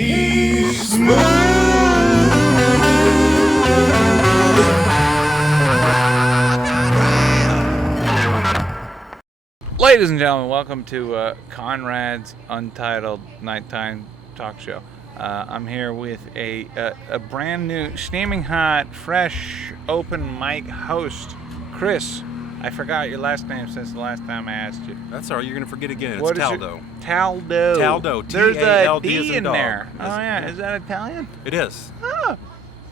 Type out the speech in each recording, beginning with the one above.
He's smooth. Ladies and gentlemen, welcome to Conrad's Untitled Nighttime Talk Show. I'm here with a brand new, steaming hot, fresh, open mic host, Chris. I forgot your last name since the last time I asked you. That's all right. You're going to forget again. It's What is Taldo. Taldo. Taldo. There's a T-A-L-D as D in in dog. there. Oh, yeah. Is that Italian? It is. Oh.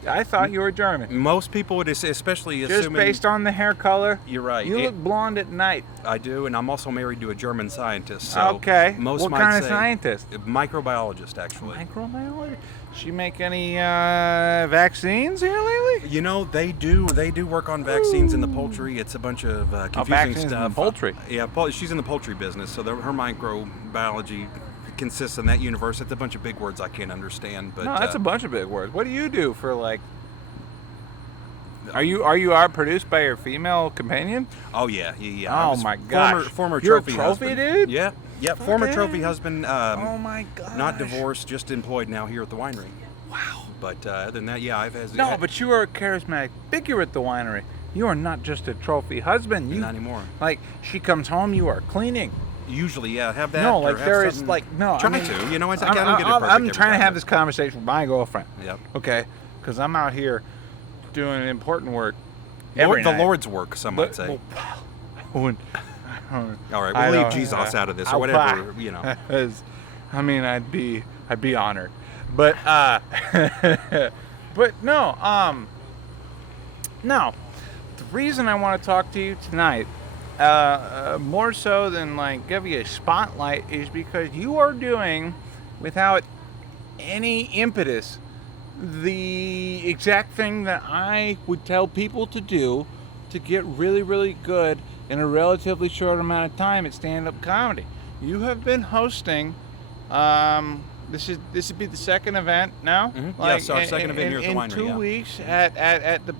I thought you were German. Most people would especially Just assuming... based on the hair color. You're right. You look blonde at night. I do, and I'm also married to a German scientist. So Okay. Most What might kind of say scientist? Microbiologist, actually. Microbiology? She make any vaccines here lately? You know, they do work on vaccines in the poultry. It's a bunch of confusing vaccines in stuff. the poultry? She's in the poultry business, so her microbiology consists in that universe. It's a bunch of big words I can't understand. But No, that's a bunch of big words. What do you do for like? Are you produced by your female companion? Oh yeah. Oh my gosh. Former You're trophy a trophy husband. dude? Yeah. Former trophy husband. Oh my gosh. Not divorced, just employed now here at the winery. Wow. But other than that, yeah, But you are a charismatic figure at the winery. You are not just a trophy husband. Not anymore. Like she comes home, you are cleaning. Usually, yeah, have that. No, or like have there is something- like no. Try I mean, to, you know. I don't get it I'm perfect every trying to time, have but- this conversation with my girlfriend. Yep. Okay, because I'm out here doing important work. The every night. Lord's work, some might say. All All right, we'll leave Jesus out of this, or whatever, you know. I mean, I'd be honored, but but no. The reason I want to talk to you tonight, more so than like give you a spotlight, is because you are doing, without any impetus, the exact thing that I would tell people to do to get really, really good in a relatively short amount of time at stand-up comedy. You have been hosting. This would be the second event now. Mm-hmm. Yes, our second event here at the winery. In 2 weeks at the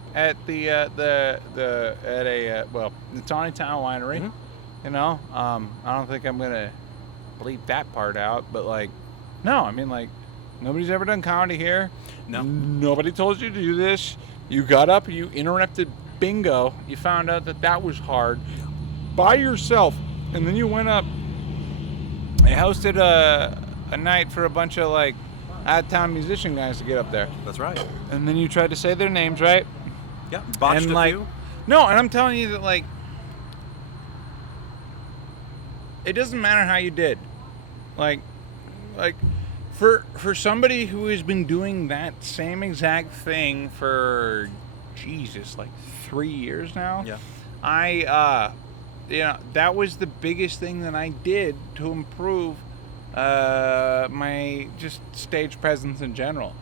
Tawny Town Winery. Mm-hmm. You know, I don't think I'm gonna bleep that part out, but like, no, I mean like. Nobody's ever done comedy here. No. Nobody told you to do this. You got up, you interrupted bingo. You found out that was hard by yourself. And then you went up and hosted a night for a bunch of like out-of-town musician guys to get up there. That's right. And then you tried to say their names right. Yeah, botched and a like, few. No, and I'm telling you that like, it doesn't matter how you did. Like. For somebody who has been doing that same exact thing for, Jesus, like 3 years now. Yeah. That was the biggest thing that I did to improve my just stage presence in general.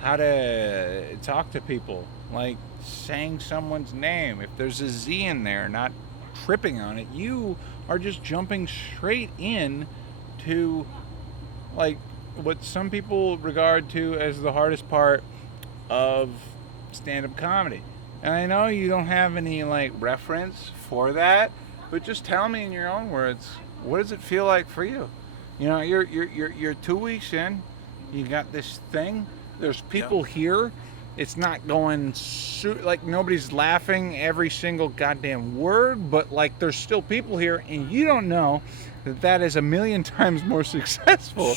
How to talk to people, like saying someone's name. If there's a Z in there, not tripping on it. You are just jumping straight in to, like, what some people regard to as the hardest part of stand-up comedy. And I know you don't have any like reference for that, but just tell me in your own words, what does it feel like for you? You know, you're 2 weeks in, you got this thing, there's people here, it's not going like nobody's laughing every single goddamn word, but like there's still people here, and you don't know that is a million times more successful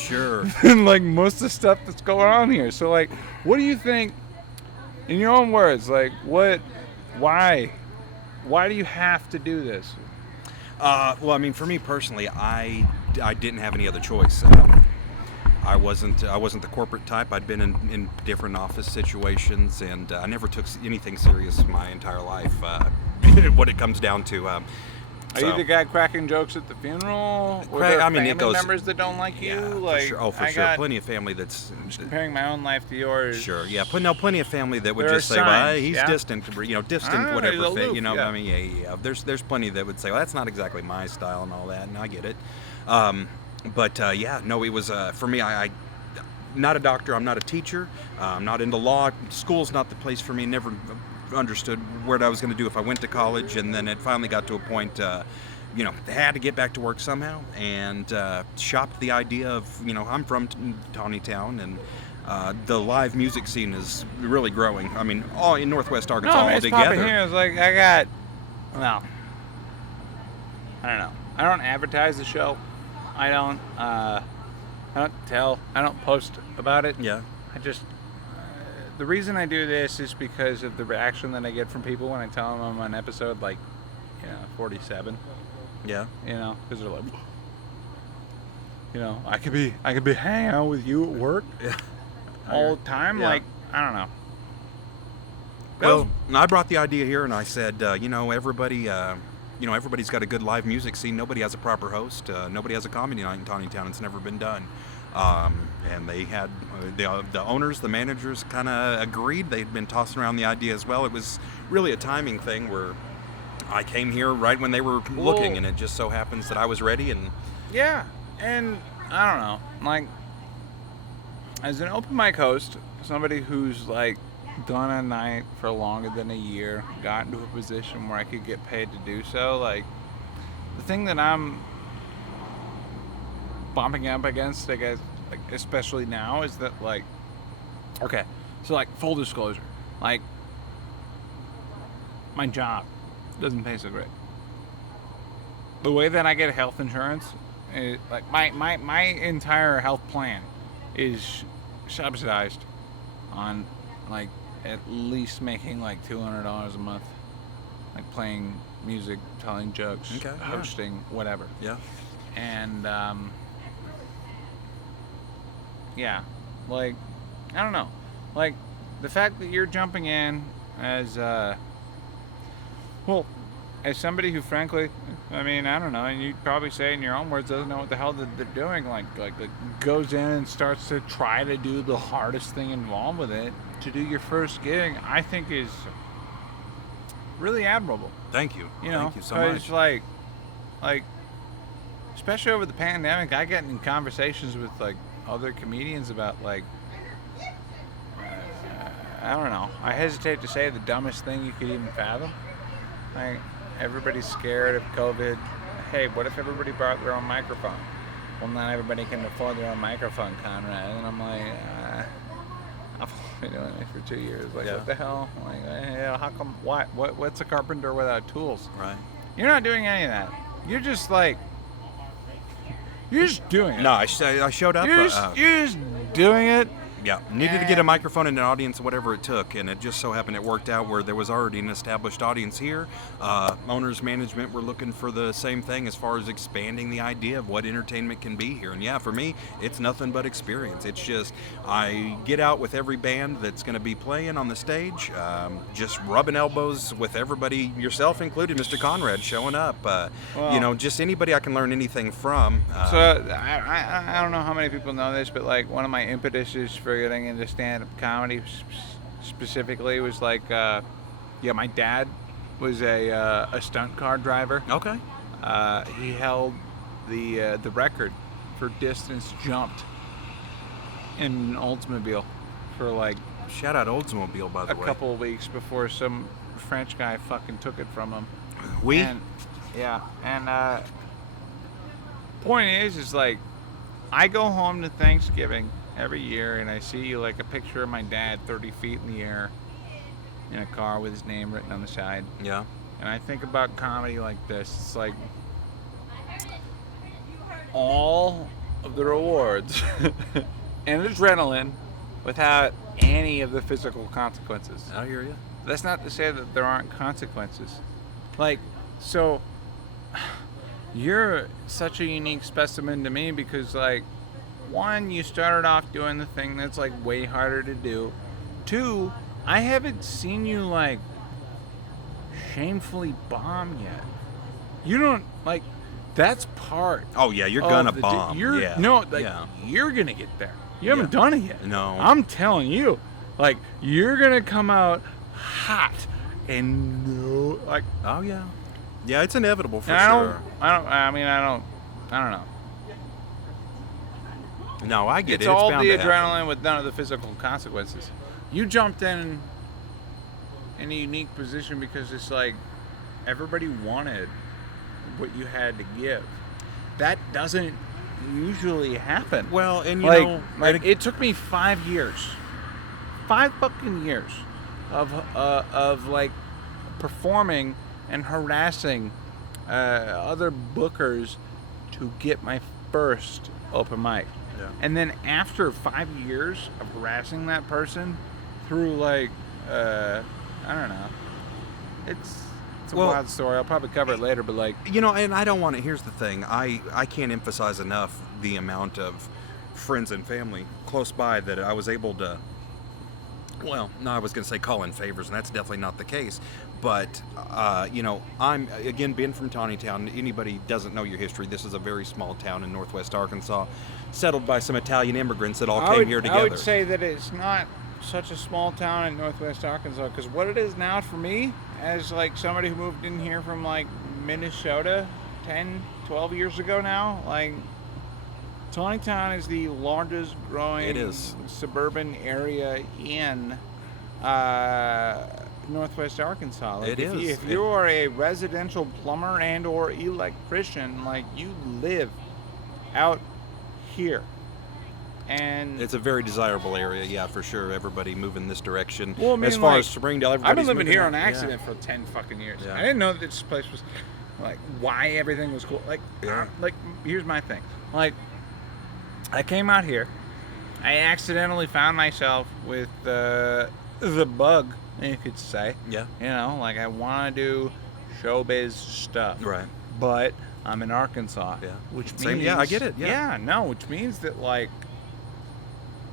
than like most of the stuff that's going on here. So like, what do you think, in your own words, like why do you have to do this? Well, I mean, for me personally, I didn't have any other choice. I wasn't the corporate type. I'd been in different office situations, and I never took anything serious my entire life. What it comes down to. Are you the guy cracking jokes at the funeral? Were there family members that don't like you? Yeah, like, for sure. Oh, for sure. Plenty of family that's... comparing my own life to yours. Sure, yeah. Plenty of family that would there just say, well, he's yeah? distant, distant, whatever. Aloof, I mean, yeah. There's plenty that would say, well, that's not exactly my style and all that, and I get it. It was, for me, I not a doctor, I'm not a teacher, I'm not into law. School's not the place for me, never understood what I was going to do if I went to college, and then it finally got to a point they had to get back to work somehow, and shopped the idea of, I'm from Tawnytown, and the live music scene is really growing. I mean, all in Northwest Arkansas No, it's altogether. popping here. It's like well, I don't know. I don't advertise the show. I don't post about it. Yeah. I just, the reason I do this is because of the reaction that I get from people when I tell them I'm on episode 47. Yeah. Because they're like, I could be hanging out with you at work all the time. Yeah. I don't know. Well, I brought the idea here, and I said, everybody, everybody's got a good live music scene. Nobody has a proper host. Nobody has a comedy night in Tawnytown. It's never been done. And they had the owners, the managers, kind of agreed. They'd been tossing around the idea as well. It was really a timing thing where I came here right when they were looking, and it just so happens that I was ready. And yeah, and I don't know, as an open mic host, somebody who's done a night for longer than a year, got into a position where I could get paid to do so, the thing that I'm bumping up against, I guess, especially now, is that okay, so full disclosure, my job doesn't pay so great. The way that I get health insurance, is, my entire health plan is subsidized on at least making $200 a month, playing music, telling jokes, hosting, whatever. Yeah. And yeah, I don't know, the fact that you're jumping in as as somebody who, frankly, I don't know, and you'd probably say in your own words, doesn't know what the hell that they're doing, goes in and starts to try to do the hardest thing involved with it to do your first gig, I think is really admirable. Thank you. Thank you so much. Because, especially over the pandemic, I get in conversations with, other comedians about, I don't know, I hesitate to say the dumbest thing you could even fathom. Everybody's scared of COVID. Hey, what if everybody brought their own microphone? Well, not everybody can afford their own microphone, Conrad. And I'm I've been doing this for 2 years. What the hell? How come? What's a carpenter without tools? Right. You're not doing any of that. You're just you're just doing it. No, I showed up. You're just doing it. Yeah, needed to get a microphone and an audience, whatever it took, and it just so happened it worked out where there was already an established audience here. Owners, management were looking for the same thing as far as expanding the idea of what entertainment can be here. And yeah, for me, it's nothing but experience. It's just, I get out with every band that's going to be playing on the stage, just rubbing elbows with everybody, yourself included, Mr. Conrad, showing up. Just anybody I can learn anything from. So I don't know how many people know this, but one of my impetuses for getting into stand-up comedy specifically was my dad was a stunt car driver. Okay. He held the record for distance jumped in an Oldsmobile for shout out Oldsmobile, by the way. A couple of weeks before some French guy fucking took it from him. Point is I go home to Thanksgiving every year and I see a picture of my dad 30 feet in the air in a car with his name written on the side. Yeah. And I think about comedy like this. It's all of the rewards and adrenaline without any of the physical consequences. I hear you. That's not to say that there aren't consequences. So you're such a unique specimen to me because one, you started off doing the thing that's way harder to do. Two, I haven't seen you shamefully bomb yet. You don't that's part. Oh yeah, you're gonna bomb. You're gonna get there. You haven't done it yet. No. I'm telling you, you're gonna come out hot and oh yeah. Yeah, it's inevitable for I sure. don't know. No, I get it's it. It's all bound the to happen. adrenaline with none of the physical consequences. You jumped in a unique position because it's everybody wanted what you had to give. That doesn't usually happen. Well, and you like, know, like it took me 5 years, 5 fucking years of like performing and harassing other bookers to get my first open mic. Yeah. And then after 5 years of harassing that person through like I don't know, it's a wild story. I'll probably cover it later, but like, you know, and I don't want to. Here's the thing: I can't emphasize enough the amount of friends and family close by that I was able to. Well, no, I was going to say call in favors, and that's definitely not the case. But you know, I'm again being from Tawnytown. Anybody doesn't know your history. This is a very small town in northwest Arkansas, settled by some Italian immigrants that all came here together. I would say that it's not such a small town in northwest Arkansas, because what it is now for me, as like somebody who moved in here from like Minnesota 10, 12 years ago now, like Tawnytown is the largest growing suburban area in northwest Arkansas. Like if you are a residential plumber and or electrician, like you live out here. And it's a very desirable area, yeah, for sure. Everybody moving this direction. Well, I mean, as far like, as Springdale, everybody's I've been living here out. on accident for 10 fucking years. Yeah. I didn't know that this place was like why everything was cool. Like, like here's my thing. Like, I came out here. I accidentally found myself with the bug, you could say. Yeah. You know, like I want to do showbiz stuff. Right. But I'm in Arkansas. Yeah. Which Same, means, yeah, I get it. Yeah. Which means that like,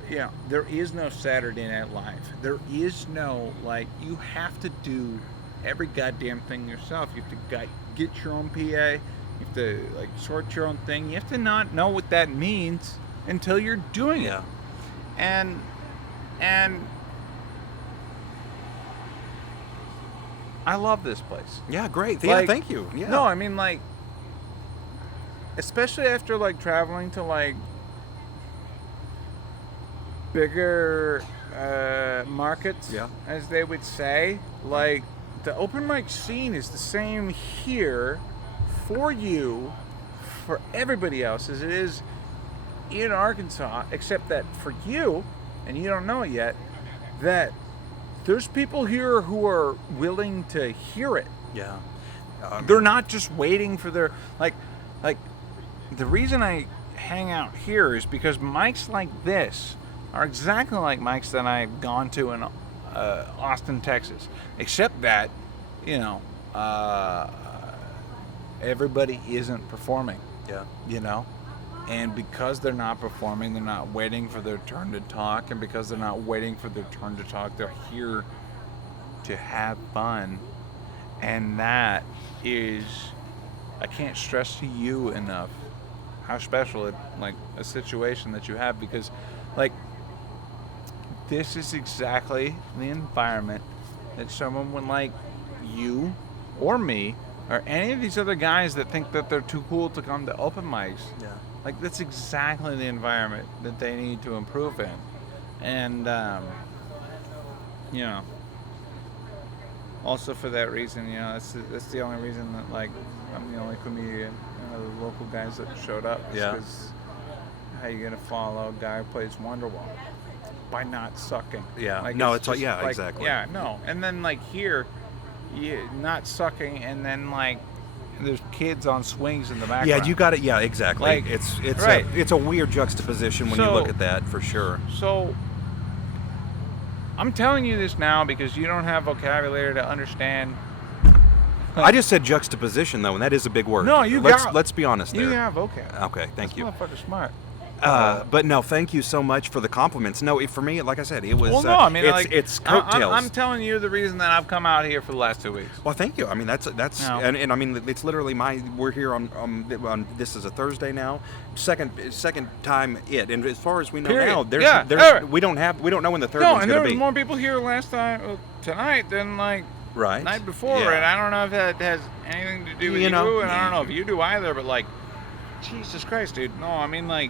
yeah, there is no Saturday Night Live. There is no, like, you have to do every goddamn thing yourself. You have to get your own PA. You have to, like, sort your own thing. You have to not know what that means until you're doing it. And I love this place. Yeah, great. Like, yeah, thank you. Yeah. No, I mean, like, especially after, like, traveling to, like, bigger markets, as they would say. Like, the open mic scene is the same here for you, for everybody else, as it is in Arkansas, except that for you, and you don't know it yet, that there's people here who are willing to hear it. Yeah. They're not just waiting for their, like, the reason I hang out here is because mics like this are exactly like mics that I've gone to in Austin, Texas. Except that, you know, everybody isn't performing. Yeah. You know? And because they're not performing, they're not waiting for their turn to talk. And because they're not waiting for their turn to talk, they're here to have fun. And that is, I can't stress to you enough how special it, like, a situation that you have, because, like, this is exactly the environment that someone like you or me or any of these other guys that think that they're too cool to come to open mics, like, that's exactly the environment that they need to improve in. And you know, also for that reason, you know, that's the only reason that, like, I'm the only comedian, the local guys that showed up. Because how you gonna follow a guy who plays Wonderwall? By not sucking. Yeah. Like, No, it's like, just, like, exactly. Yeah, no. And then, like, here, not sucking, and then, like, there's kids on swings in the background. Yeah, you got it. Yeah, exactly. Like, it's right. it's a weird juxtaposition when you look at that, for sure. So I'm telling you this now because you don't have vocabulary to understand. I just said juxtaposition, though, and that is a big word. No, let's be honest there. You have vocab. Okay, thank you. This motherfucker's smart. But no, thank you so much for the compliments. No, for me, like I said, it was. Well, no, I mean, it's coattails. I'm telling you the reason that I've come out here for the last 2 weeks. Well, thank you. I mean, that's No. and I mean, it's literally we're here on this is a Thursday now, second time and as far as we know Period. now, there's right. we don't know when the third No, one's and going there to was be. more people here tonight than, like, Right. night before, Yeah. and I don't know if that has anything to do with you, know, and I don't know if you do either, but, like, Jesus Christ, dude. No, I mean, like,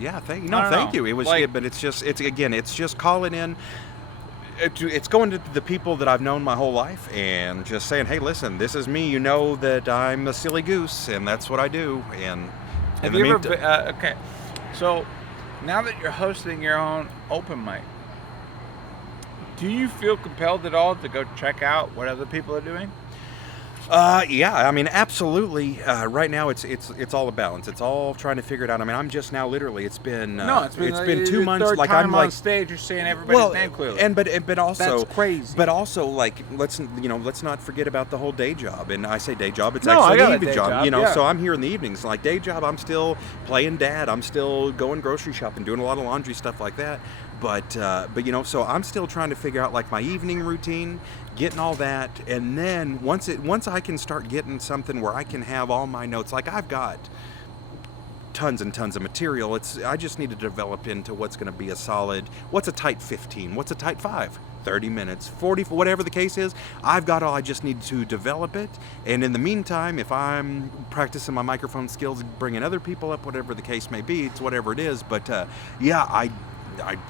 Yeah, thank know. you. It was, Like, but it's just calling in. it's going to the people that I've known my whole life and just saying, hey, listen, this is me. You know that I'm a silly goose, and that's what I do. And Have you ever? Okay, so now that you're hosting your own open mic, do you feel compelled at all to go check out what other people are doing? Yeah, I mean, absolutely. Right now, it's all a balance. It's all trying to figure it out. I mean, I'm just now literally. It's been 2 months. Third Like time I'm on like stage, you're saying everybody's name clearly. but also That's crazy. But also, like, let's not forget about the whole day job. And I say day job, it's No, I actually got an a evening day job. job, You know, yeah. so I'm here in the evenings. Like day job, I'm still playing dad. I'm still going grocery shopping, doing a lot of laundry stuff like that. But you know, so I'm still trying to figure out like my evening routine, getting all that, and then once I can start getting something where I can have all my notes, like I've got tons and tons of material. I just need to develop into what's going to be a solid. What's a tight 15? What's a tight 5? 30 minutes, 40, whatever the case is. I've got all. I just need to develop it. And in the meantime, if I'm practicing my microphone skills, bringing other people up, whatever the case may be, it's whatever it is. But yeah, I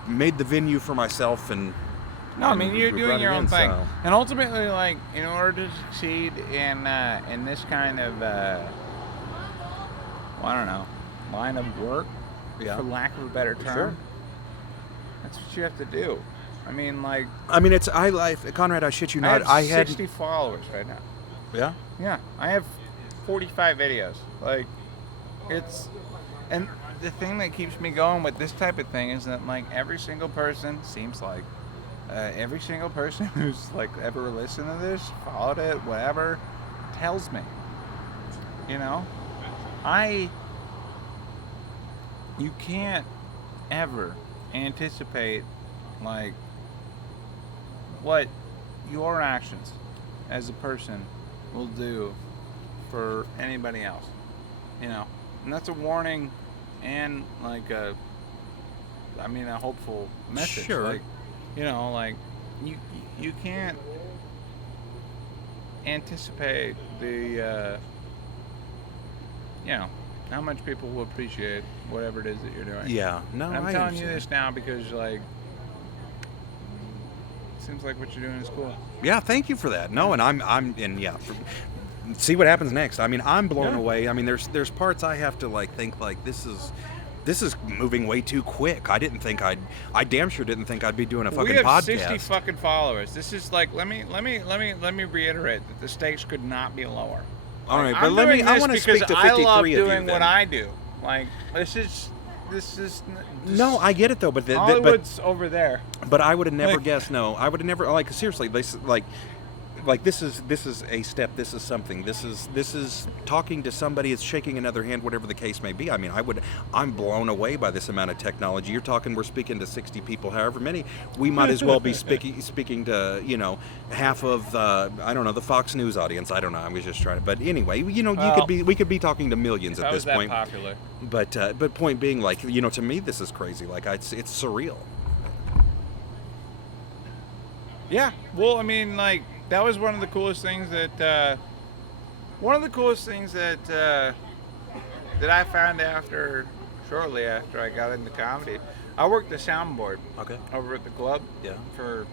made the venue for myself, and No, I mean you're we doing brought your it own in, thing, so. and ultimately, like in order to succeed in this kind of I don't know, line of work, Yeah. for lack of a better term, Sure. that's what you have to do. I mean, like I mean, Conrad, I shit you not. I have 60 followers right now. Yeah. Yeah, I have 45 videos. Like, and the thing that keeps me going with this type of thing is that, like, every single person who's, like, ever listened to this, followed it, whatever, tells me, you know, you can't ever anticipate, like, what your actions as a person will do for anybody else, you know, and that's a warning and like a hopeful message. Sure. Like, you know, like you can't anticipate the you know, how much people will appreciate whatever it is that you're doing. Yeah. No, And I'm I telling you understand. this now because, like, it seems like what you're doing is cool. Yeah, thank you for that. No, and see what happens next. I mean, I'm blown Yeah. away. I mean, there's parts I have to like think like this is moving way too quick. I damn sure didn't think I'd be doing a fucking We have podcast. 60 fucking followers. This is like, let me reiterate that the stakes could not be lower. All right, Like, but I'm I doing this want to because speak to I 53 love of you. doing then. what I do. Like, this is No, I get it though, but Hollywood's over there. But I would have never Like- guessed. No, I would have never. Like seriously, this is a step. This is something. This is talking to somebody. It's shaking another hand. Whatever the case may be. I mean, I'm blown away by this amount of technology. You're talking. We're speaking to 60 people. However many. We might as well be speaking to half of I don't know, the Fox News audience. I don't know. I was just trying to. But anyway, Well, we could be talking to millions If at I was this that point. popular. But point being, like, to me this is crazy. Like it's surreal. Yeah. Well, I mean, like, that was one of the coolest things that that I found shortly after I got into comedy. I worked the soundboard Okay. over at the club Yeah. for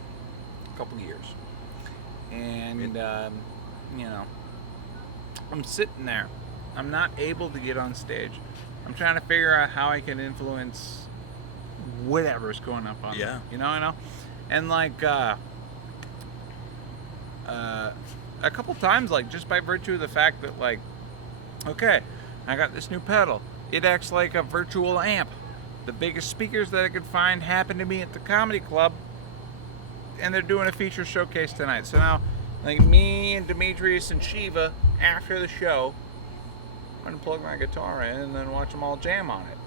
a couple of years. And, I'm sitting there. I'm not able to get on stage. I'm trying to figure out how I can influence whatever's going up on Yeah. there. I know. And, like, a couple times, like, just by virtue of the fact that, like, okay, I got this new pedal. It acts like a virtual amp. The biggest speakers that I could find happen to be at the comedy club, and they're doing a feature showcase tonight. So now, like, me and Demetrius and Shiva, after the show, I'm gonna plug my guitar in and then watch them all jam on it.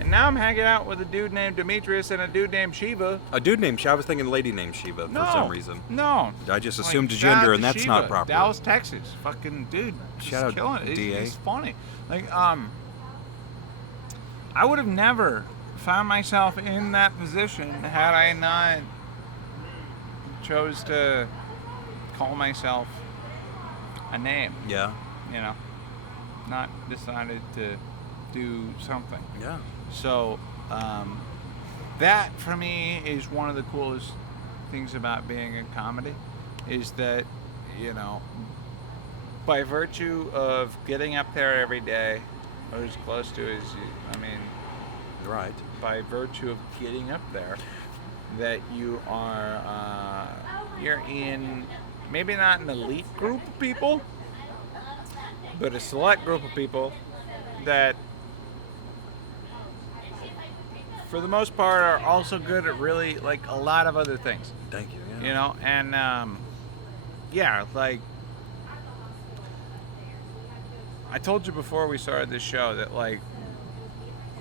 And now I'm hanging out with a dude named Demetrius and a dude named Shiva. A dude named Shiva. I was thinking lady named Shiva for some reason. No. I just Like, assumed shout out gender, to and that's Shiva, not proper. Dallas, Texas. Fucking dude. Shout out killing it. DA. He's funny. Like, I would have never found myself in that position had I not chose to call myself a name. Yeah. Not decided to do something. Yeah. So, that for me is one of the coolest things about being in comedy is that, by virtue of getting up there every day, or as close to as Right. by virtue of getting up there, that you are, you're in maybe not an elite group of people, but a select group of people that, for the most part, are also good at really like a lot of other things. Thank you. Yeah. And like I told you before we started this show that like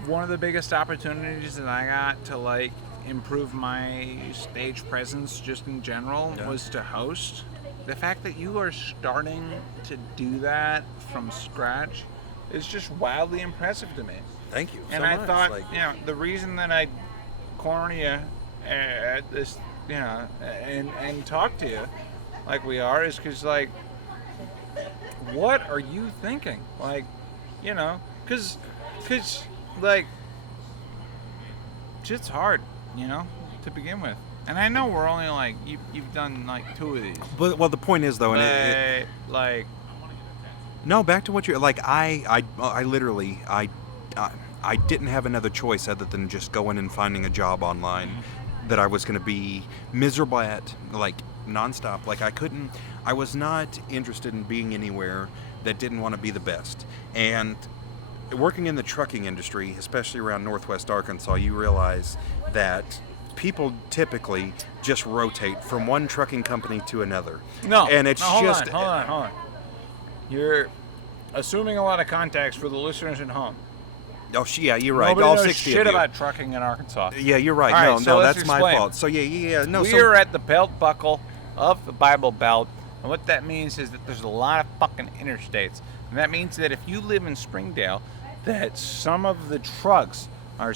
one of the biggest opportunities that I got to like improve my stage presence just in general was to host. The fact that you are starting to do that from scratch is just wildly impressive to me. Thank you. And so I much. thought, Like, the reason that I corner you at this, and talk to you like we are is because, like, what are you thinking? Like, because, like, shit's hard, to begin with. And I know we're only, like, you've done, like, 2 of these. but well, the point is though, like, no, back to what you're like. I literally I didn't have another choice other than just going and finding a job online that I was going to be miserable at, like nonstop. Like I was not interested in being anywhere that didn't want to be the best. And working in the trucking industry, especially around Northwest Arkansas, you realize that people typically just rotate from one trucking company to another. no. And it's hold just on. You're assuming a lot of context for the listeners at home. Oh, yeah, you're right. Nobody All knows 60 shit of you. about trucking in Arkansas. Yeah, you're right. All right, so let's that's my explain. fault. So yeah. No, We are at the belt buckle of the Bible Belt, and what that means is that there's a lot of fucking interstates, and that means that if you live in Springdale, that some of the trucks are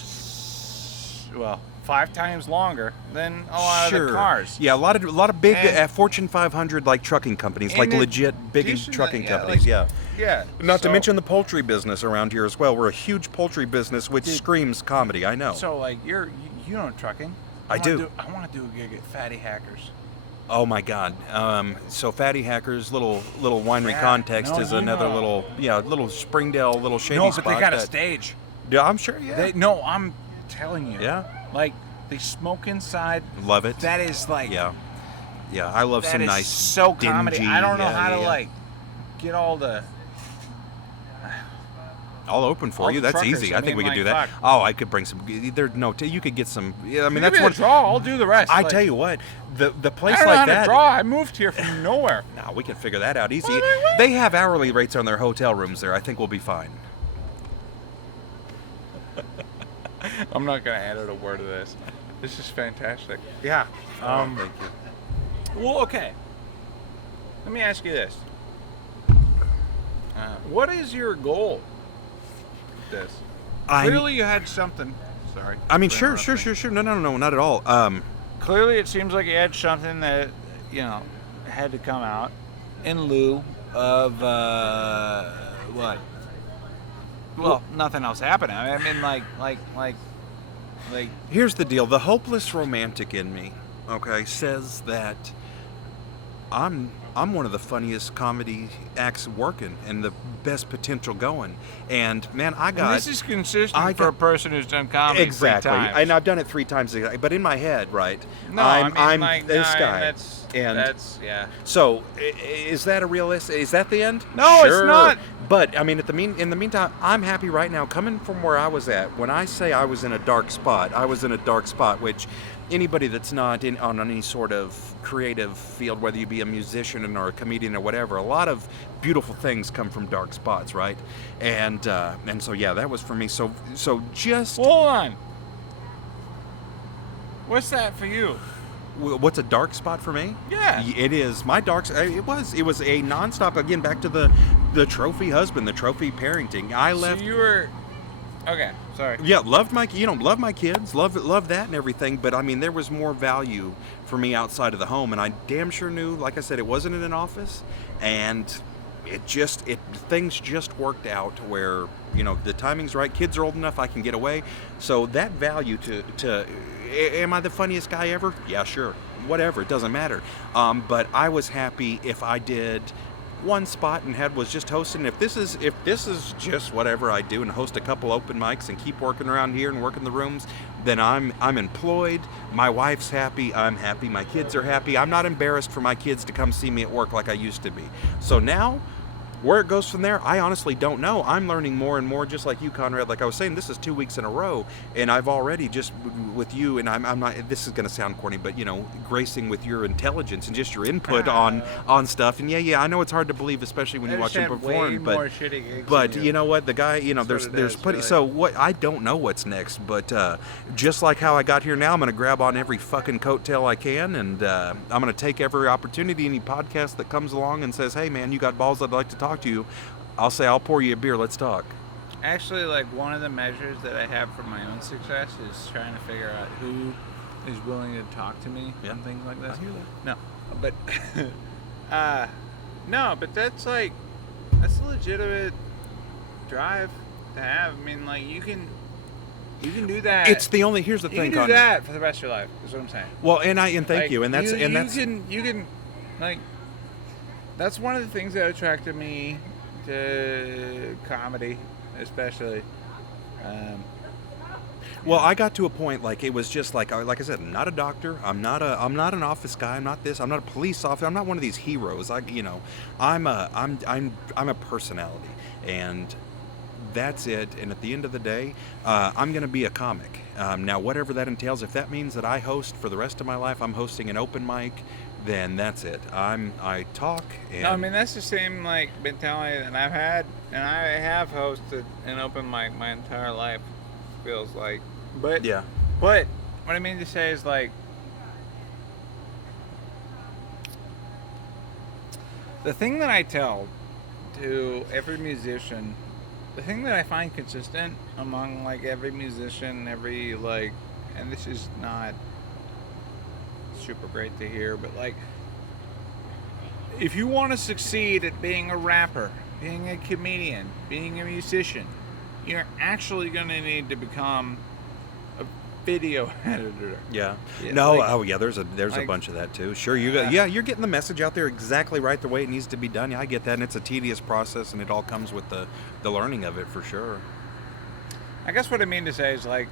5 times longer than a lot of the cars. Yeah, a lot of big And- Fortune 500 like trucking companies, And like in legit big addition to trucking that, companies. like- Yeah. Yeah. Not to so- mention the poultry business around here as well. We're a huge poultry business, which Dude. screams comedy. I know. So like you know trucking. I do. I want to do a gig at Fatty Hackers. Oh my God. So Fatty Hackers, little winery Yeah, context no, is you another know. little Springdale, little shady No, spot. but they got a that- stage. Yeah, I'm sure. Yeah. No, I'm telling you. Yeah. Like they smoke inside. Love it. That is like. Yeah. Yeah, I love That some is nice so comedy. dingy, I don't know how to yeah. like get all the. I'll open for All you. the That's truckers, easy. I I think mean, we could do like, that. fuck. Oh, I could bring some. You could get some. Yeah, I mean Give that's me what. the draw. I'll do the rest. I Like, tell you what, the I place don't know how like to that. draw. I moved here from nowhere. No, we can figure that out easy. Well, wait. They have hourly rates on their hotel rooms there. I think we'll be fine. I'm not gonna edit a word of this. This is fantastic. Yeah. Thank you. Well, okay. Let me ask you this. What is your goal with this? Clearly you had something. Sorry. I mean, for sure. interrupting. No, not at all. Clearly it seems like you had something that, had to come out in lieu of, what? Well, nothing else happening. I mean, like, Here's the deal. The hopeless romantic in me, okay, says that I'm one of the funniest comedy acts working and the best potential going. And man, and this is consistent for a person who's done comedy exactly. 3 times. And I've done it 3 times, but in my head, right? No, I'm like, this no, guy. That's yeah. So, is that a realistic? Is that the end? No, it's Sure. not. But I mean, in the meantime, I'm happy right now. Coming from where I was at, when I say I was in a dark spot, I was in a dark spot. Which anybody that's not on any sort of creative field, whether you be a musician or a comedian or whatever, a lot of beautiful things come from dark spots, right? And so yeah, that was for me. So just Well, hold on. What's that for you? what's a dark spot for me? Yeah. It is my dark. It was a nonstop. Again, back to the trophy husband, the trophy parenting. I left. So you were. Okay, sorry. Yeah, loved my kids, love that and everything. But I mean, there was more value for me outside of the home, and I damn sure knew. Like I said, it wasn't in an office, and things just worked out where the timing's right. Kids are old enough, I can get away. So that value to am I the funniest guy ever? Yeah, sure. whatever, it doesn't matter. But I was happy if I did one spot and was just hosting. If this is just whatever I do and host a couple open mics and keep working around here and working the rooms, then I'm employed. My wife's happy. I'm happy. My kids are happy. I'm not embarrassed for my kids to come see me at work like I used to be. So now, where it goes from there, I honestly don't know. I'm learning more and more, just like you, Conrad. Like I was saying, this is 2 weeks in a row, and I've already just with you, and I'm not. This is going to sound corny, but gracing with your intelligence and just your input on stuff. And yeah, I know it's hard to believe, especially when you watch him perform. But you know what, the guy, there's plenty. So what? I don't know what's next, but just like how I got here now, I'm going to grab on every fucking coattail I can, and I'm going to take every opportunity, any podcast that comes along and says, "Hey, man, you got balls? I'd like to talk to you." I'll say, I'll pour you a beer, let's talk. Actually, like, one of the measures that I have for my own success is trying to figure out who is willing to talk to me and things like this. I hear that. No, but no, but that's a legitimate drive to have. I mean, like, you can do that. It's the only. Here's the thing. You can do that for the rest of your life. Is what I'm saying. Well, and thank like, you, and that's you can like. That's one of the things that attracted me to comedy, especially. Well, I got to a point, like, it was just like I said, I'm not a doctor. I'm not an office guy. I'm not this. I'm not a police officer. I'm not one of these heroes. I'm a personality, and that's it. And at the end of the day, I'm going to be a comic. Now, whatever that entails, if that means that I host for the rest of my life, I'm hosting an open mic, then that's it. I talk. And no, I mean, that's the same like mentality that I've had, and I have hosted an open mic my entire life. Feels like, but yeah. But what I mean to say is, like, the thing that I tell to every musician, the thing that I find consistent among like every musician, and this is not super great to hear, but like, if you want to succeed at being a rapper, being a comedian, being a musician, you're actually going to need to become a video editor. Yeah. Yeah, No. like, oh yeah. There's a bunch of that too. Sure. You're getting the message out there exactly right, the way it needs to be done. Yeah, I get that, and it's a tedious process, and it all comes with the learning of it for sure. I guess what I mean to say is, like,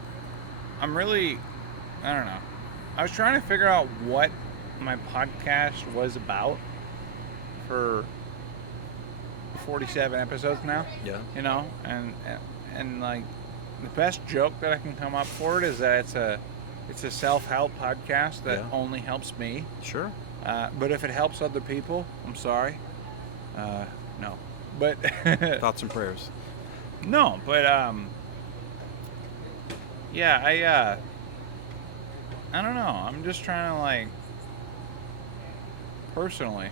I don't know. I was trying to figure out what my podcast was about for 47 episodes now. Yeah. And like, the best joke that I can come up for it is that it's a self-help podcast that only helps me. Sure. But if it helps other people, I'm sorry. No. But Thoughts and prayers. no, but yeah, I don't know. I'm just trying to, like, personally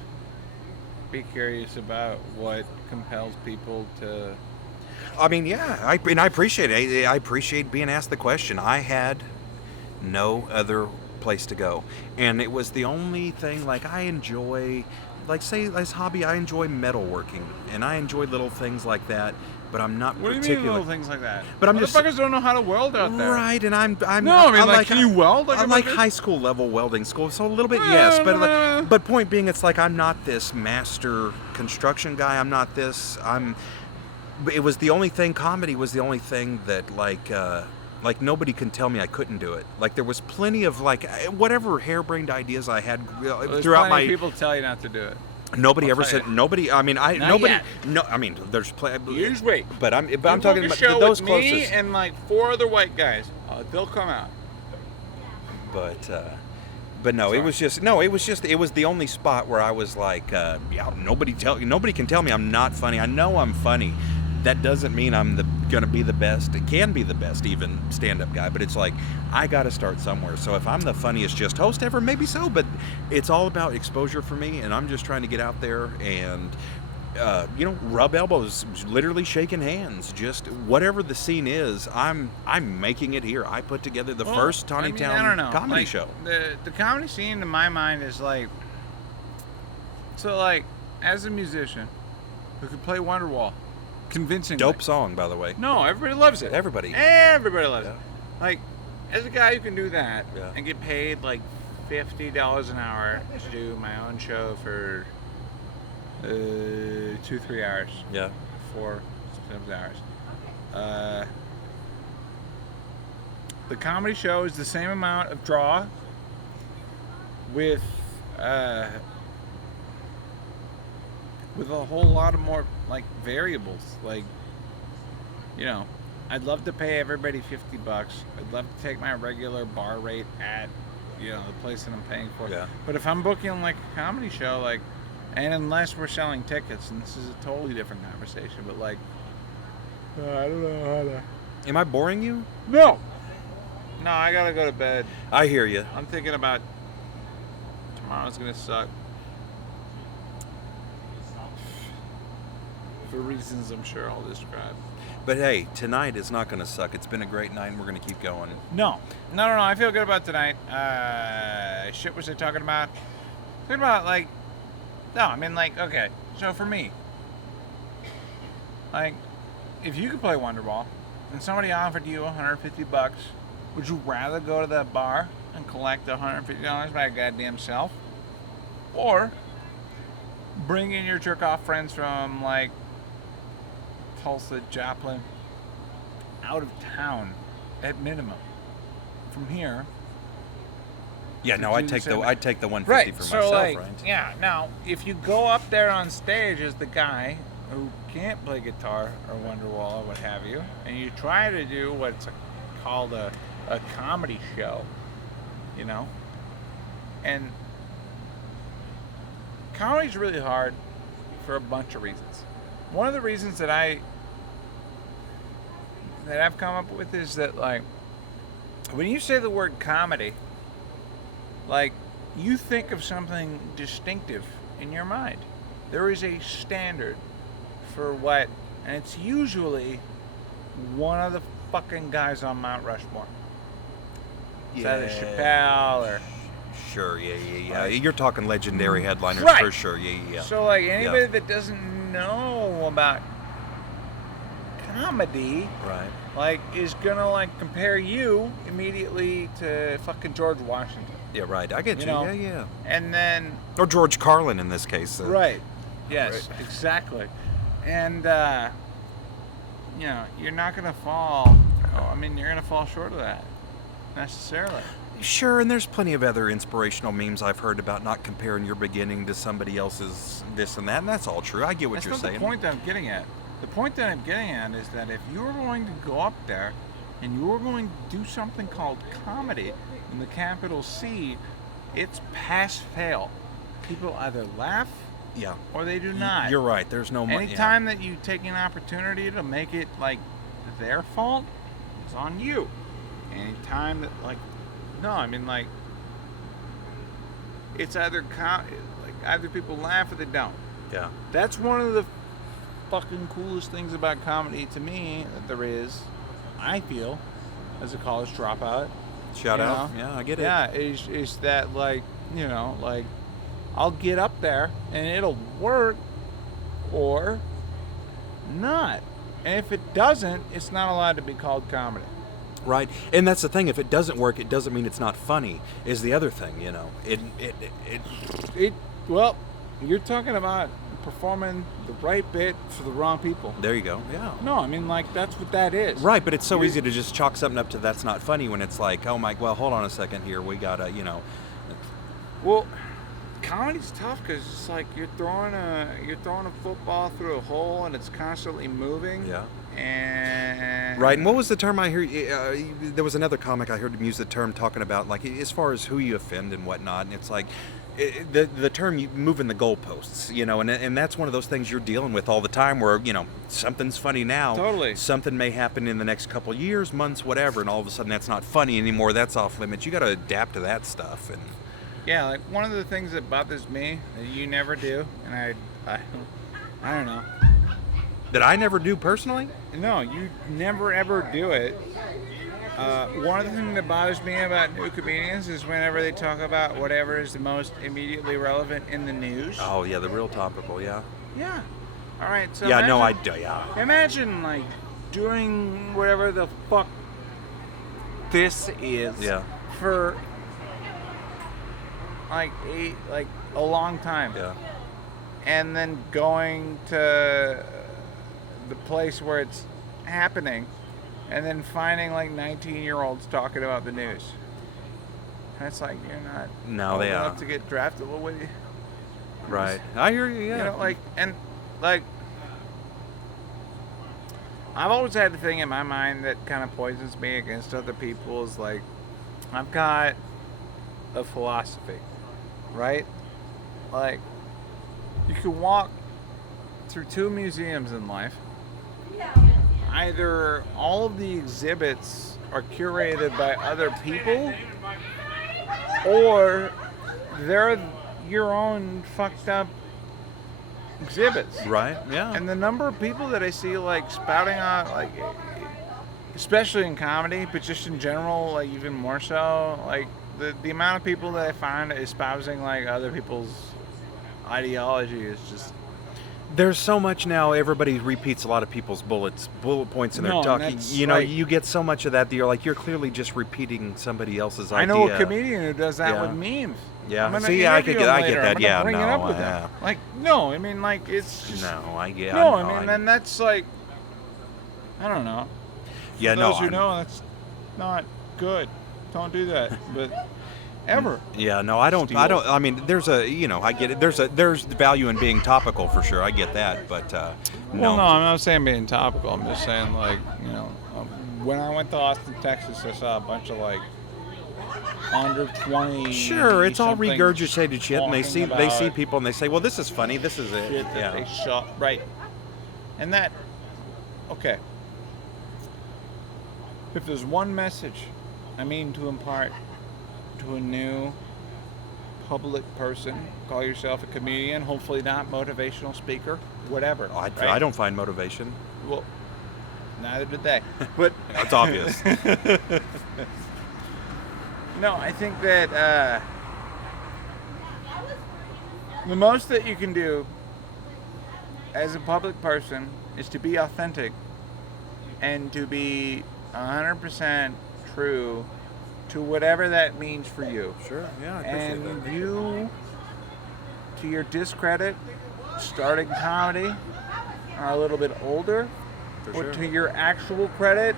be curious about what compels people to. I mean, yeah, I appreciate it. I appreciate being asked the question. I had no other place to go, and it was the only thing. Like, I enjoy, like, say, as hobby, I enjoy metalworking, and I enjoy little things like that. But I'm not. What do you mean little things like that? But I'm just. Motherfuckers don't know how to weld out there. Right, and I'm. No, I mean, like, can you weld? I like high school level welding school, so a little bit, yes. But point being, it's like, I'm not this master construction guy. I'm not this. But it was the only thing. Comedy was the only thing that, like, nobody can tell me I couldn't do it. Like, there was plenty of, like, whatever harebrained ideas I had throughout my. People tell you not to do it. Nobody ever said. Nobody. I mean, nobody. Yet. No. I mean, there's plenty. Just wait. But I'm talking about show those with closest. me and like 4 other white guys. They'll come out. But no, Sorry. it was the only spot where I was like, nobody can tell me I'm not funny. I know I'm funny. That doesn't mean I'm gonna be the best. It can be the best even stand-up guy, but it's like, I gotta start somewhere. So if I'm the funniest just host ever, maybe so, but it's all about exposure for me, and I'm just trying to get out there and rub elbows, literally shaking hands, just whatever the scene is. I'm making it here. I put together the first Tawny Town comedy show. The comedy scene, in my mind, is like, so, like, as a musician who could play Wonderwall convincingly. Dope song, by the way. No, everybody loves it. Everybody loves it. Like, as a guy who can do that Yeah. and get paid like $50 an hour to do my own show for 2-3 hours. Yeah. 4 sometimes hours. The comedy show is the same amount of draw with a whole lot of more like variables. Like, you know, I'd love to pay everybody $50. I'd love to take my regular bar rate at, you know, the place that I'm paying for. Yeah. But if I'm booking like a comedy show, like, and unless we're selling tickets, and this is a totally different conversation, but like, I don't know how to. Am I boring you? No, I gotta go to bed. I hear you. I'm thinking about tomorrow's gonna suck. For reasons I'm sure I'll describe. But hey, tonight is not going to suck. It's been a great night, and we're going to keep going. No. I feel good about tonight. Shit was I talking about? Talking about, like, no, I mean, like, okay. So for me, like, if you could play Wonderball and somebody offered you $150, would you rather go to that bar and collect $150 by your goddamn self? Or bring in your jerk-off friends from, like, Tulsa, Joplin, out of town at minimum. From here. Yeah, no, I'd take the 150 right, for so myself, like, right? Yeah, now if you go up there on stage as the guy who can't play guitar or Wonderwall or what have you, and you try to do what's called a comedy show, you know, and comedy's really hard for a bunch of reasons. One of the reasons that I've come up with is that, like, when you say the word comedy, like, you think of something distinctive in your mind. There is a standard for what, and it's usually one of the fucking guys on Mount Rushmore. It's either Chappelle or... Sure, yeah. You're talking legendary headliners right. for sure, yeah. So, like, anybody that doesn't know about comedy, right, like, is gonna, like, compare you immediately to fucking George Washington. Yeah, right. I get you. know? Yeah. And then... Or George Carlin in this case. Right. Yes, right. exactly. And, you know, you're not gonna fall... I mean, you're gonna fall short of that, necessarily. Sure, and there's plenty of other inspirational memes I've heard about not comparing your beginning to somebody else's this and that, and that's all true. I get what you're saying. That's not the point that I'm getting at. The point that I'm getting at is that if you were going to go up there and you were going to do something called comedy in the capital C, it's pass-fail. People either laugh or they do not. You're right. There's no money. Anytime that you take an opportunity to make it, like, their fault, it's on you. Anytime that, like, no, I mean, like, it's either either people laugh or they don't. Yeah. That's one of the fucking coolest things about comedy to me that there is, I feel, as a college dropout. Shout out. Yeah, I get it. Yeah, is that, like, you know, like, I'll get up there and it'll work or not. And if it doesn't, it's not allowed to be called comedy. Right, and that's the thing. If it doesn't work, it doesn't mean it's not funny. Is the other thing, you know? Well, you're talking about performing the right bit for the wrong people. There you go. Yeah. No, I mean, like, that's what that is. Right, but it's so easy to just chalk something up to that's not funny when it's like, oh my, well, hold on a second here. We gotta, you know. Well, comedy's tough because it's like you're throwing a football through a hole and it's constantly moving. Yeah. And right, and what was the term I heard? There was another comic I heard him use the term talking about, like, as far as who you offend and whatnot, and it's like the term you moving the goalposts, you know, and that's one of those things you're dealing with all the time where, you know, something's funny now. Totally. Something may happen in the next couple years, months, whatever, and all of a sudden that's not funny anymore. That's off limits. You got to adapt to that stuff. And yeah, like, one of the things that bothers me that you never do, and I don't know. That I never do personally? No, you never ever do it. One of the things that bothers me about new comedians is whenever they talk about whatever is the most immediately relevant in the news. Oh yeah, the real topical, yeah. Yeah. All right. So yeah, imagine, no, I do. Yeah. Imagine, like, doing whatever the fuck this is. Yeah. For like a long time. Yeah. And then going to the place where it's happening, and then finding like 19-year-olds talking about the news. And it's like, you're not No, old they enough are. to get drafted. Well, what do you? Right. I hear you. Yeah. You know, like, I've always had the thing in my mind that kind of poisons me against other people is like, I've got a philosophy, right? Like, you can walk through 2 museums in life. Either all of the exhibits are curated by other people, or they're your own fucked up exhibits. Right. Yeah. And the number of people that I see like spouting on, like, especially in comedy, but just in general, like even more so, like the amount of people that I find espousing like other people's ideology is just. There's so much now. Everybody repeats a lot of people's bullet points in their No, and talking. that's You know, like- you get so much of that you're like, you're clearly just repeating somebody else's idea. I know a comedian who does that Yeah. with memes. Yeah. I'm gonna See, I interview get him that. later. I'm gonna Yeah. bring it up with yeah. them. Like, no, I mean, like, it's just. No, I get. No, I know, I mean, and that's like. I don't know. Yeah. For No. those who I'm- know, that's not good. Don't do that. But ever. Yeah, no, I don't. Steal. I mean, there's a, I get it. There's value in being topical for sure. I get that, but Well, no. no, I'm not saying being topical. I'm just saying, like, when I went to Austin, Texas, I saw a bunch of like under 20. Sure, it's all something regurgitated shit, and they see talking people and they say, well, this is funny. This is it. shit that they Yeah. shot right, and that. Okay. If there's one message I mean to impart to a new public person, call yourself a comedian, hopefully not motivational speaker, whatever. I right? don't find motivation. Well, neither did they. But That's obvious. no, I think that the most that you can do as a public person is to be authentic and to be 100% true to whatever that means for you. Sure. Yeah. I appreciate And that. you, to your discredit, starting comedy, are a little bit older, For or sure. to your actual credit,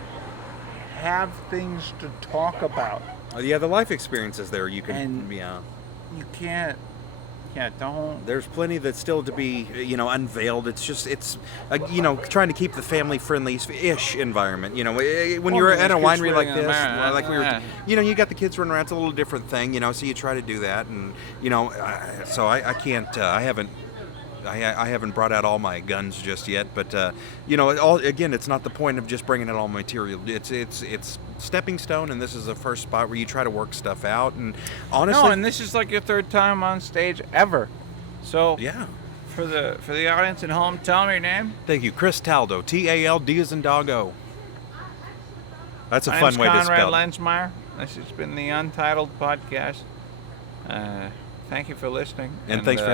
have things to talk about. Yeah, the life experiences there. You can. And- Yeah. You can't. Yeah, don't. There's plenty that's still to be, unveiled. It's just, trying to keep the family-friendly-ish environment. When Well, you're I mean, at a there's kids winery like living in this, America, like we were, yeah. you got the kids running around. It's a little different thing, so you try to do that, and so I can't, I haven't brought out all my guns just yet, but it's not the point of just bringing out all material. It's stepping stone, and this is the first spot where you try to work stuff out, and honestly, No, and this is like your 3rd time on stage ever. So yeah. for the audience at home, tell me your name. Thank you, Chris Taldo, T-A-L-D as in doggo. That's a My fun name's way to Conrad spell it. Lensmeyer. This has been the Untitled Podcast. Thank you for listening. And thanks for having